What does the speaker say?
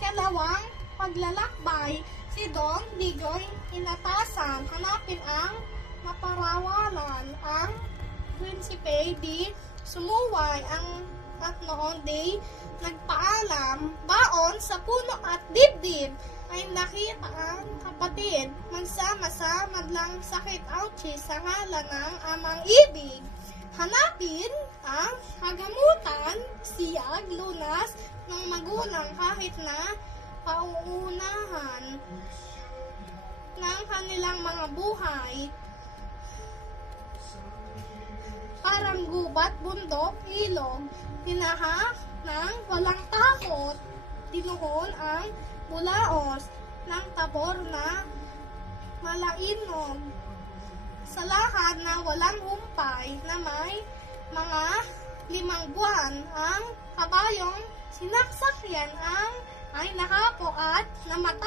ikalawang paglalakbay, si Don Digoy inatasan hanapin ang maparawalan ang prinsipe di sumuway at noon day nagpaalam baon sa puno at dibdib ay nakita ang kapatid magsama sa madlang sakit ouchie sa ngalan ng amang ibig. Hanapin ang kagamutan, siyag, lunas ng magulang kahit na pauunahan ng kanilang mga buhay. Parang gubat, bundok, ilog, tinahak ng walang takot, dinuhon ang bulaos ng tabor na malainog. Sa lahad na walang humpay na may mga 5 buwan, ang kabayong sinaksak yan ay nakapo at namatay.